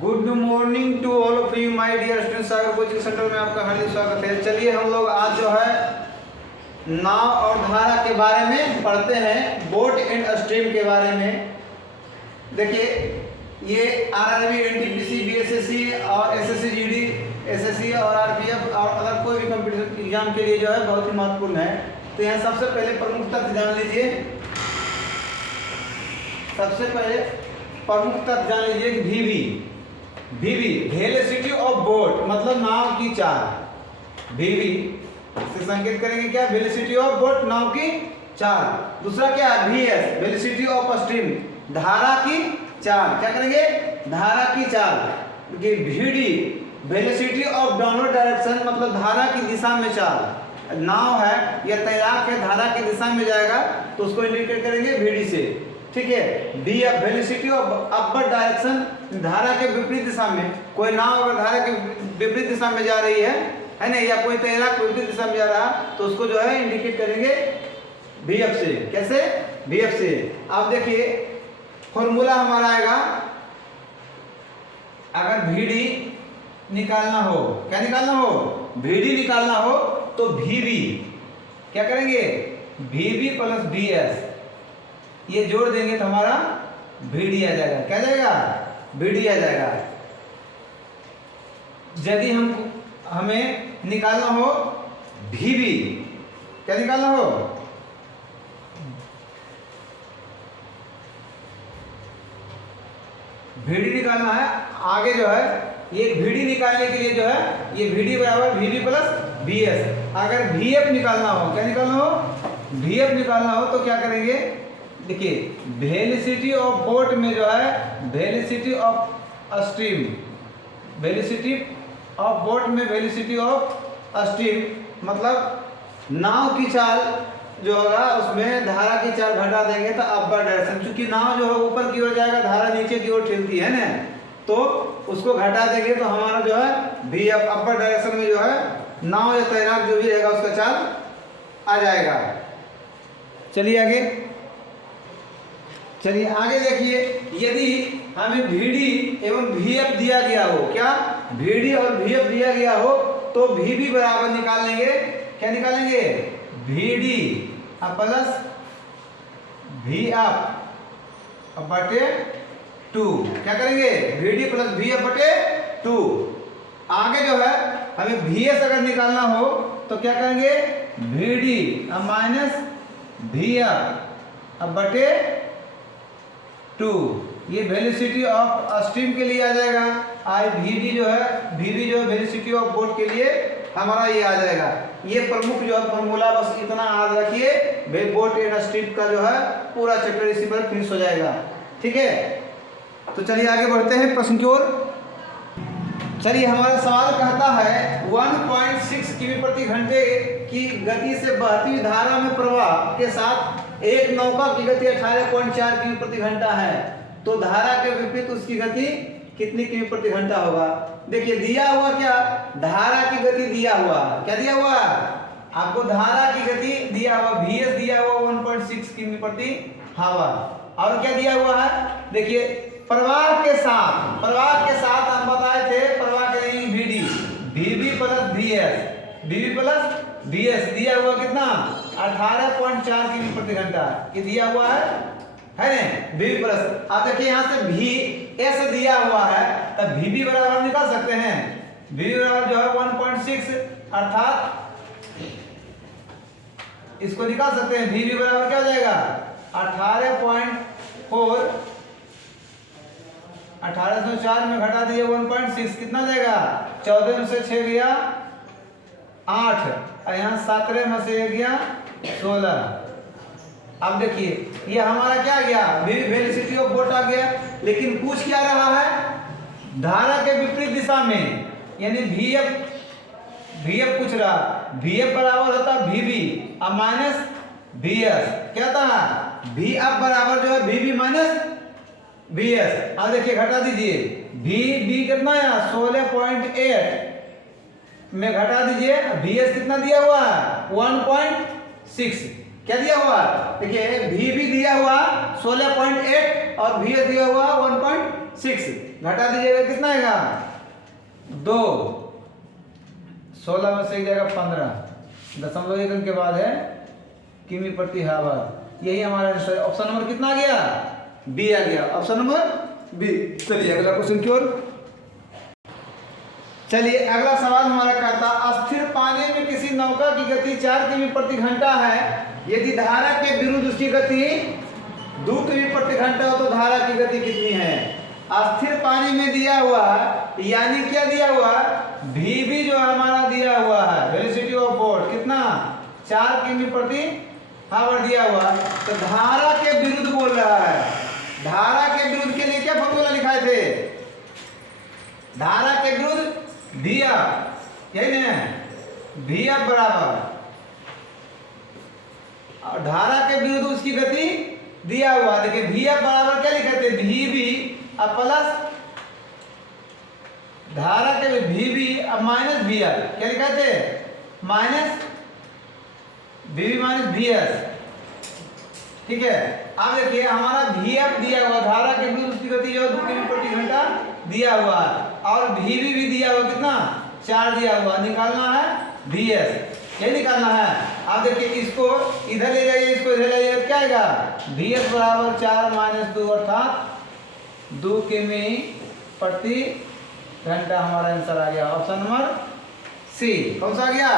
Good morning to all of you my dear students. Sagar coaching centre में आपका हार्दिक स्वागत है। चलिए हम लोग आज जो है नाव और धारा के बारे में पढ़ते हैं, बोट एंड स्ट्रीम के बारे में। देखिए ये आरआरबी, एनटीपीसी, बीएसएससी और एसएससी जीडी, एसएससी और आरपीएफ और अगर कोई भी कॉम्पिटिशन एग्जाम के लिए जो है बहुत ही महत्वपूर्ण है। तो यहाँ सबसे पहले प्रमुख तथ्य जान लीजिए। सबसे पहले प्रमुख तथ्य जान लीजिए कि VV वेलोसिटी ऑफ बोट मतलब नाव की चाल। VV से संकेत करेंगे क्या? वेलोसिटी ऑफ बोट, नाव की चाल। दूसरा क्या है? VS वेलोसिटी ऑफ स्ट्रीम, धारा की चाल। क्या करेंगे? धारा की चाल। VD velocity of downward direction मतलब धारा की दिशा में चाल। नाव है या तैराक है, धारा की दिशा में जाएगा तो उसको इंडिकेट करेंगे VD से। ठीक है। BF velocity of upward direction, धारा के विपरीत दिशा में। कोई नाव अगर धारा के विपरीत दिशा में जा रही है ना, या कोई तैराक विपरीत दिशा में जा रहा तो उसको जो है इंडिकेट करेंगे VF से। कैसे? VF से। अब देखिए फॉर्मूला हमारा आएगा, अगर VD निकालना हो, क्या निकालना हो? VD निकालना हो तो VB क्या करेंगे? VB प्लस BS ये जोड़ देंगे तो हमारा VD आ जाएगा। क्या जाएगा? VD आ जाएगा। यदि हमें निकालना हो VB, क्या निकालना हो? VD निकालना है। आगे जो है ये VD निकालने के लिए जो है ये VD बराबर VB प्लस BS। अगर VF निकालना हो, क्या निकालना हो? VF निकालना हो तो क्या करेंगे? देखिए वेलोसिटी ऑफ बोट में जो है velocity of stream, velocity of boat में वेलोसिटी ऑफ स्ट्रीम मतलब नाव की चाल जो होगा उसमें धारा की चाल घटा देंगे तो अपवर्ड डायरेक्शन। क्योंकि नाव जो है ऊपर की ओर जाएगा, धारा नीचे की ओर ठेलती है ना, तो उसको घटा देंगे तो हमारा जो है VF अपवर्ड डायरेक्शन में जो है नाव या तैराक जो भी रहेगा उसका चाल आ जाएगा। चलिए आगे, चलिए आगे देखिए। यदि हमें VD एवं VF दिया गया हो, क्या VD और VF दिया गया हो तो VB बराबर निकाल लेंगे। क्या निकालेंगे? VD प्लस VF बटे 2। क्या करेंगे? VD प्लस VF बटे 2। आगे जो है हमें VS अगर निकालना हो तो क्या करेंगे? VD माइनस VF बटे 2। ये वेलोसिटी ऑफ स्ट्रीम के लिए आ जाएगा। VB जो है वेलोसिटी ऑफ बोट के लिए हमारा ये आ जाएगा। ये प्रमुख जो है फॉर्मूला, बस इतना याद रखिए। बोट एंड स्ट्रीम का जो है पूरा चैप्टर इसी पर फिनिश हो जाएगा। ठीक है, तो चलिए आगे बढ़ते हैं प्रश्न की ओर। चलिए हमारा सवाल कहता है 1.6 किमी प्रति घंटे की गति से बहती हुई धारा में प्रवाह के साथ एक नौका की गति 18.4 किमी प्रति घंटा है, तो धारा के विपरीत उसकी गति कितनी किमी प्रति घंटा होगा? देखिए दिया हुआ क्या? धारा की गति दिया हुआ। क्या दिया हुआ? आपको धारा की गति दिया हुआ, VS दिया हुआ 1.6 किमी प्रति आवर। और क्या दिया हुआ है? देखिए प्रवाह के साथ हम बताए थे, प्रवाह करेंगे VB प्लस BS दिया हुआ कितना? 18.4 किमी प्रति घंटा ये दिया हुआ है ना, VB प्लस। अब देखिए यहाँ से VS दिया हुआ है तब VB बराबर निकाल सकते हैं। VB बराबर जो है 1.6 अर्थात इसको निकाल सकते हैं। VB बराबर क्या हो जाएगा? 18.4 1804 में घटा दिए 1.6 कितना जाएगा? 14 में से 6 गया 8 और यहाँ 17 में से 1 गया 16। अब देखिए ये हमारा क्या गया? वेलोसिटी ऑफ बोट आ गया। लेकिन पूछ क्या रहा है? धारा के विपरीत दिशा में, यानी VF पूछ रहा। VF बराबर होता VB और माइनस BS। क्या था? VF बराबर जो है VB माइनस BS। अब देखिए घटा दीजिए, VB कितना है? 16.8 में घटा दीजिए, BS कितना दिया हुआ है? 1.6। क्या दिया हुआ, देखिए भी दिया हुआ 16.8 और भी दिया हुआ 1.6, घटा दीजिएगा कितना आएगा 2, 16 में से जाएगा 15, दशमलव एक अंक के बाद है किमी प्रति हावर। यही हमारा आंसर। ऑप्शन नंबर कितना आ गया, बी आ गया, ऑप्शन नंबर बी। चलिए अगला क्वेश्चन की ओर। चलिए अगला सवाल हमारा कहता, स्थिर पानी में किसी नौका की गति 4 किमी प्रति घंटा है, यदि धारा के विरुद्ध उसकी गति 2 किमी प्रति घंटा हो तो धारा की गति कितनी है। स्थिर पानी में दिया हुआ यानी क्या दिया हुआ, भी जो हमारा दिया हुआ है वेलोसिटी ऑफ बोट कितना 4 किमी प्रति हावर दिया हुआ, तो धारा के विरुद्ध बोल रहा है। धारा के विरुद्ध के लिए क्या फॉर्मूला लिखाए थे, धारा के विरुद्ध दिया, यही ना दिया बराबर, और धारा के विरुद्ध उसकी गति दिया हुआ। देखिए भी बराबर क्या लिखे थे, भी अब प्लस धारा के भी अब माइनस भी, क्या लिखा थे माइनस भी माइनस भी एस, ठीक है। अब देखिए हमारा भी दिया हुआ, धारा के विरुद्ध उसकी गति जो 2 किमी प्रति घंटा दिया हुआ, और भी दिया हुआ कितना 4 दिया हुआ, निकालना है भी एस, ये निकालना है। अब देखिए इसको इधर ले जाइए, इसको इधर ले जाइए, क्या आएगा भी एस बराबर 4 माइनस 2 अर्थात 2 किमी प्रति घंटा हमारा आंसर आ गया, ऑप्शन नंबर सी। कौन सा आ गया,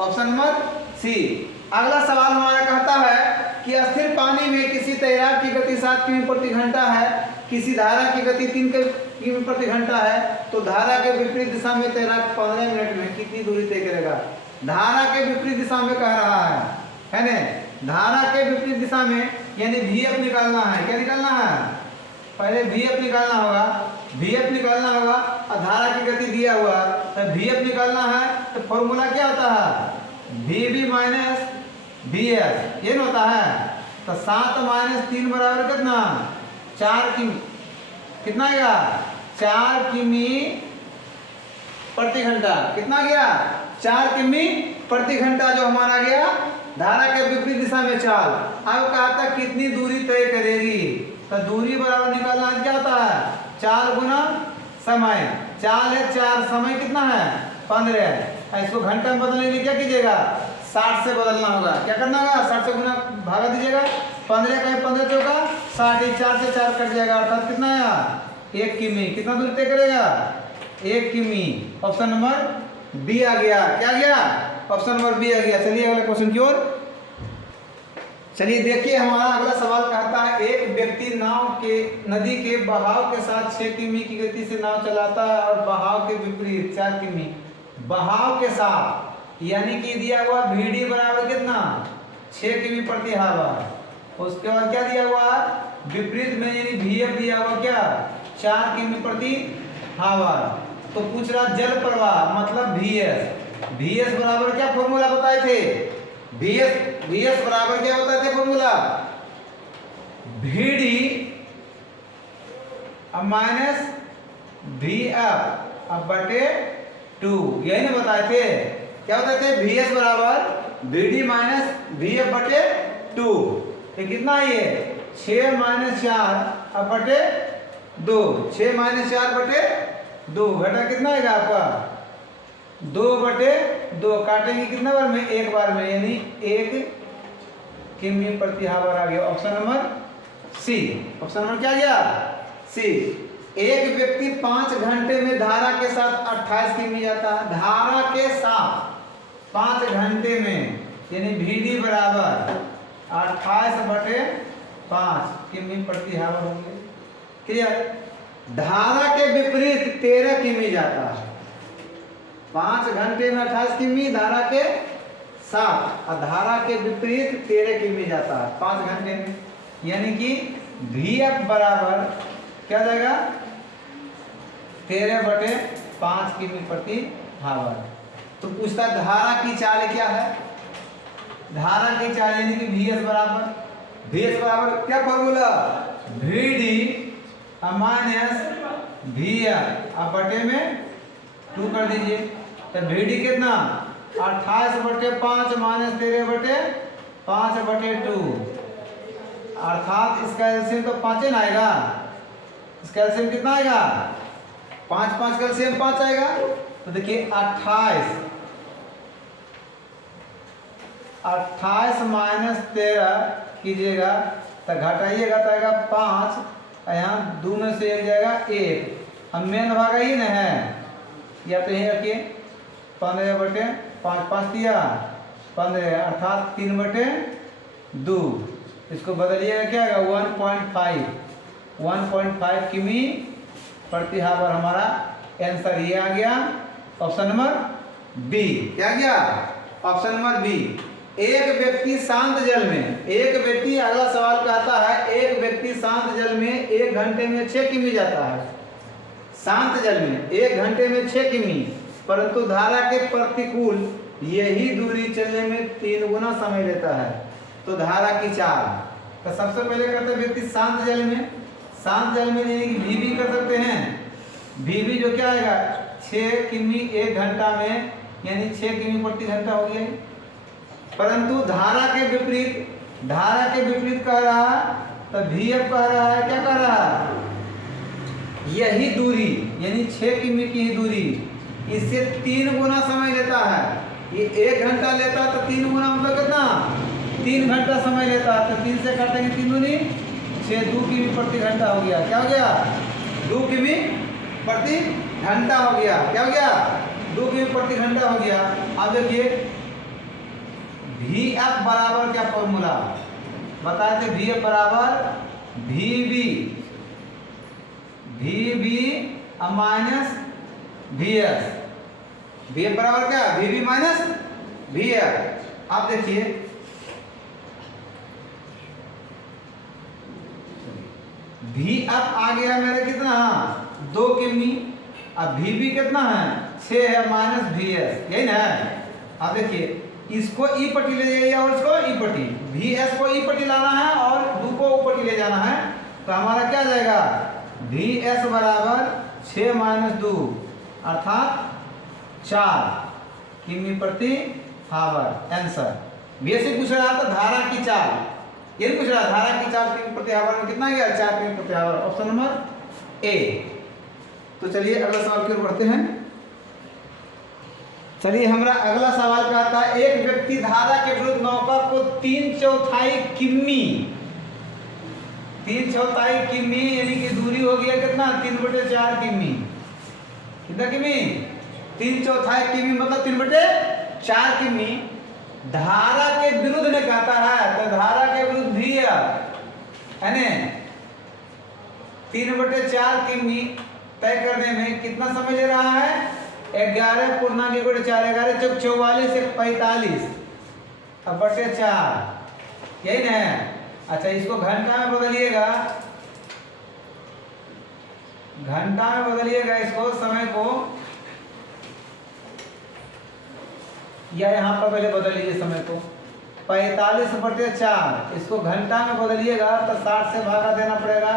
ऑप्शन नंबर सी। अगला सवाल हमारा कहता है कि स्थिर पानी में किसी तैराक की गति 7 किमी प्रति घंटा है, किसी धारा की गति 3 किमी प्रति घंटा है, तो धारा के विपरीत दिशा में तैराक 15 मिनट में कितनी दूरी तय करेगा। धारा के विपरीत दिशा में कह रहा है ना, धारा के विपरीत दिशा में यानी भी एफ निकालना है। क्या निकालना है, पहले भी एफ निकालना होगा, भी एफ निकालना होगा, और धारा की गति दिया हुआ तो भी एफ निकालना है, तो फॉर्मूला क्या होता है भी माइनस बी एस, ये होता है। तो 7 माइनस 3 बराबर कितना 4 किमी, कितना आएगा 4 किमी प्रति घंटा, कितना गया 4 किमी प्रति घंटा जो हमारा गया धारा के विपरीत दिशा में चाल। अब कहा था कितनी दूरी तय करेगी, तो दूरी बराबर निकालना क्या होता है 4 गुना समय, चाल है 4, समय कितना है 15, इसको घंटा में बदलने के लिए क्या कीजिएगा 60 से बदलना होगा। क्या करना होगा 60 से गुना भागा दीजिएगा, 15 का 15 चौका 60, 4 से 4 कट जाएगा, अर्थात कितना आया 1 किमी। कितना दूरी तय करेगा 1 किमी, ऑप्शन नंबर बी आ गया। क्या गया, ऑप्शन नंबर बी आ गया। चलिए अगले क्वेश्चन की ओर। चलिए देखिए हमारा अगला सवाल कहता है, एक व्यक्ति नाव के नदी के बहाव के साथ 6 किमी की गति से नाव चलाता है और बहाव के विपरीत 4 किमी, बहाव के साथ यानी कि दिया हुआ भी बराबर कितना 6 किमी प्रति हावर, उसके बाद क्या दिया हुआ विपरीत में यानी भी एफ दिया हुआ क्या 4 किमी प्रति हावर। तो पूछ रहा जल प्रवाह मतलब भी एस बराबर क्या फॉर्मूला बताए थे, भी एस बराबर क्या बताए थे फॉर्मूला भी डी माइनस भी एफ अब बटे 2, यही ना बताए थे। क्या बताए थे भी एस बराबर बी डी माइनस भी एफ बटे 2, ये कितना ये 6 माइनस 4 अब बटे 2, 6 माइनस 4 बटे 2, घटा कितना आएगा आपका 2 बटे 2, काटेंगे कितना बार में 1 बार में, यानी 1 किमी प्रति हावर आ गया, option number C. Option number क्या गया सी। एक व्यक्ति 5 घंटे में धारा के साथ 28 किमी जाता है, धारा के साथ 5 घंटे में यानी भी डी बराबर 28 बटे 5 किमी प्रति हावर होंगे, क्लियर। धारा के विपरीत 13 किमी जाता है, 5 घंटे में 28 किमी धारा के साथ, और धारा के विपरीत 13 किमी जाता है 5 घंटे में, यानी कि भी एफ बराबर क्या जाएगा 13 बटे 5 किमी प्रति हावर। तो पूछता है धारा की चाल क्या है, धारा की चाल यानी कि भी एस बराबर क्या फॉर्मूला भी डी माइनस भी एफ अब बटे में 2 कर दीजिए, तो भी डी कितना 28 बटे 5 माइनस 13 बटे 5/2, अर्थात इसका एलसीएम तो 5 ना आएगा। इसका एलसीएम कितना आएगा? 5 5 का एलसीएम 5 आएगा। तो देखिए 28 माइनस 13 कीजिएगा तो घटाइएगा तो आएगा 5, यहाँ 2 में से 1 जाएगा 1। अब मेन भाग ही ना है, या तो यही रखिए 15/5, 5 दिया 15 अर्थात 3/2। इसको बदलिएगा क्या आएगा 1.5 किमी प्रति हावर। हमारा आंसर ये आ गया ऑप्शन नंबर बी। क्या गया? Option number B. एक व्यक्ति शांत जल में, एक व्यक्ति, अगला सवाल कहता है एक व्यक्ति शांत जल में 1 घंटे में 6 किमी जाता है। शांत जल में 1 घंटे में 6 किमी, परंतु धारा के प्रतिकूल यही दूरी चलने में 3 गुना समय लेता है। तो धारा की चाल, तो सबसे पहले करते व्यक्ति शांत जल में, शांत जल में यानी कि VB कर सकते हैं। VB जो क्या आएगा 6 किमी 1 घंटा में, यानी 6 किमी प्रति घंटा हो गया। परंतु धारा के विपरीत कह रहा है, तो VF कह रहा है, क्या कह रहा है? यही दूरी यानी 6 किमी की ही दूरी इससे 3 गुना समय लेता है। ये 1 घंटा लेता है तो 3 गुना मतलब कितना? 3 घंटा समय लेता है। तो 3 से काटेंगे 3 दूनी 6, 2 किमी प्रति घंटा हो गया। क्या हो गया? 2 किमी प्रति घंटा हो गया। क्या हो गया? 2 किमी प्रति घंटा हो गया। अब देखिए VF बराबर क्या फॉर्मूला बताए थे? VF बराबर VB माइनस VS। VF बराबर क्या? VB minus VF। आप देखिए VF आ गया मेरे कितना? 2 किमी। अब VB कितना है? 6 है माइनस VS, यही ना? आप देखिए इसको ई पट्टी ले जाइए और इसको ई पट्टी, VS को ई पट्टी लाना है और 2 को ऊ पट्टी ले जाना है। तो हमारा क्या जाएगा? VS बराबर 6 माइनस 2 अर्थात 4 किमी प्रति हावर। आंसर बेसिक पूछ रहा था धारा की चाल, ये पूछ रहा धारा की चाल किमी प्रति हावर में कितना गया? 4 किमी प्रति हावर। Option number A. तो चलिए अगला सवाल की ओर बढ़ते हैं। चलिए हमारा अगला सवाल कहता है एक व्यक्ति धारा के विरुद्ध नौका को 3/4 किमी, 3/4 किमी यानी कि दूरी हो गया कितना? 3/4 किमी। कितना किमी? 3/4 किमी मतलब 3/4 किमी धारा के विरुद्ध ने कहता है। तो धारा के विरुद्ध भी है ना 3/4 किमी तय करने में कितना समय ले रहा है? 11 पूर्णांक 4, 11 चौक 44 से 45 अब बटे 4, यही ना? अच्छा इसको घंटा में बदलिएगा, घंटा में बदलिएगा इसको समय को, या यहाँ पर पहले बदल लीजिए समय को। 45/4 इसको घंटा में बदलिएगा तो 60 से भागा देना पड़ेगा,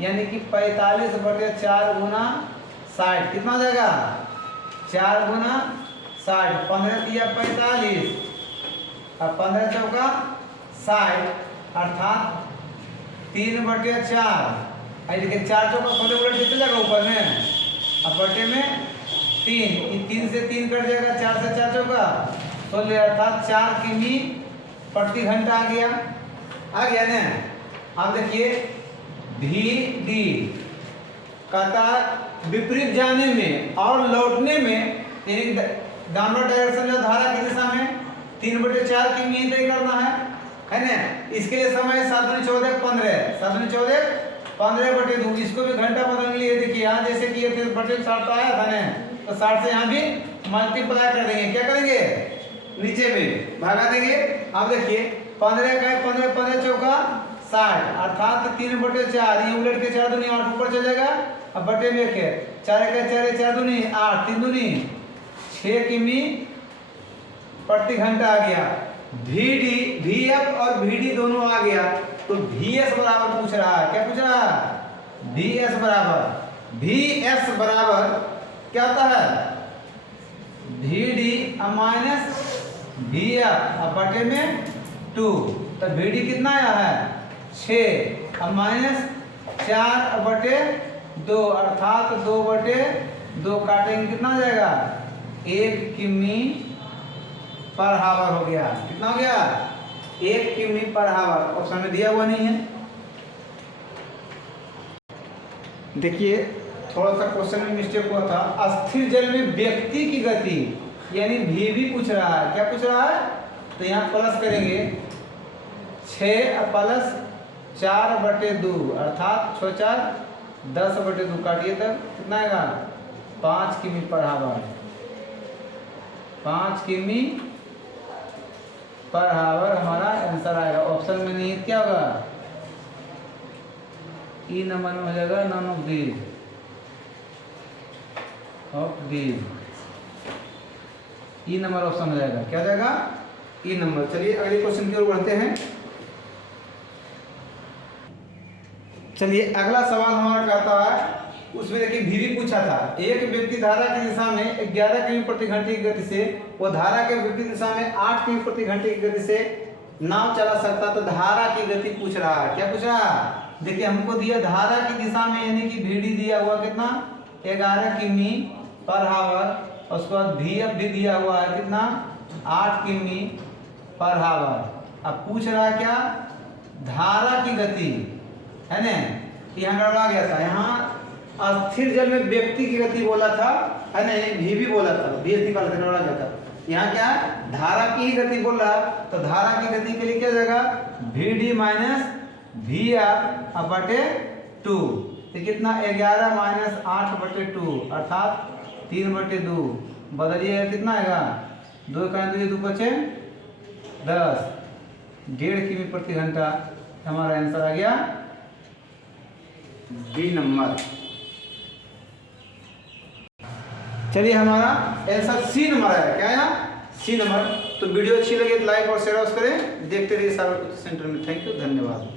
यानी कि 45/4 गुना 60 कितना हो जाएगा? 4 गुना 60, 15 दिया 45 और 15 चौका 60 अर्थात 3/4। देखिए 4 चौका 15 उलट कितने जाएगा ऊपर में? अब बटे में 3, 3 से 3 कट जाएगा, 4 से 4 चौका 16 अर्थात 4 किमी प्रति घंटा आ गया ना? अब देखिए VD कहता विपरीत जाने में और लौटने में डाउनवर्ड डायरेक्शन में धारा की दिशा में 3/4 किमी तय करना है ना? इसके लिए समय 7 दूनी 14 15, 7 दूनी 14 15/2। इसको भी घंटा बदलने के लिए देखिए यहाँ जैसे कि ये 60 आया था ना, तो 60 से यहाँ भी मल्टीप्लाई कर देंगे। क्या करेंगे? नीचे में भागा देंगे। अब देखिए 15 का 15, 15 चौका 60 अर्थात 3/4, ये उलट के 4 दूनी 8 ऊपर चल जाएगा। अब बटे में 4 का 4, 4 दूनी 8, 3 दूनी 6 किमी प्रति घंटा आ गया। VF और VD दोनों आ गया। तो VS बराबर पूछ रहा है, क्या पूछ रहा है? VS बराबर क्या होता है? VD माइनस VF अब बटे में 2, तो वी डी कितना आया है 6, अब -4/2 अर्थात 2/2 काटेंगे कितना हो जाएगा 1 किमी पर हावर हो गया। कितना हो गया 1 किमी पर हावर, ऑप्शन में दिया हुआ नहीं है। देखिए थोड़ा सा क्वेश्चन में मिस्टेक हुआ था, अस्थिर जल में व्यक्ति की गति यानी वीवी पूछ रहा है, क्या पूछ रहा है, तो यहाँ प्लस करेंगे 6 प्लस 4/2 अर्थात 6 4 10/2 काटिए तब कितना आएगा 5 किमी पर हावर, 5 किमी पर हावर हमारा आंसर आएगा। ऑप्शन में नहीं क्या होगा ई नंबर में हो जाएगा none of these e number option हो जाएगा, क्या हो जाएगा ई नंबर। चलिए अगले क्वेश्चन की ओर बढ़ते हैं। चलिए अगला सवाल हमारा कहता है, उसमें देखिए वीवी पूछा था, एक व्यक्ति धारा की दिशा में 11 किमी प्रति घंटे की गति से वो धारा के विपरीत दिशा में 8 किमी प्रति घंटे की गति से नाव चला सकता, तो धारा की गति पूछ रहा है। क्या पूछ रहा है, देखिए हमको दिया धारा की दिशा में यानी कि वीडी दिया हुआ कितना 11 किमी पर हावर, उसके बाद वीएफ भी दिया हुआ है कितना 8 किमी पर हावर। अब पूछ रहा है क्या धारा की गति है ना, यहाँ गड़बड़ा गया था, यहाँ अस्थिर जल में व्यक्ति की गति बोला था है ना, वीवी बोला था, वीएस निकाल कर गड़बड़ा गया था। यहाँ क्या है धारा की ही गति बोल रहा है, तो धारा की गति के लिए क्या जाएगा वीडी माइनस वी/2, तो कितना 11 माइनस 8/2 अर्थात 3/2 बदलिए कितना आएगा 2 का 2 बचे 10, 1.5 किमी प्रति घंटा हमारा आंसर आ गया बी नंबर। चलिए हमारा आंसर सी नंबर आया, क्या आया सी नंबर। तो वीडियो अच्छी लगी तो लाइक और शेयर करें, देखते रहिए सागर सेंटर में। थैंक यू, धन्यवाद।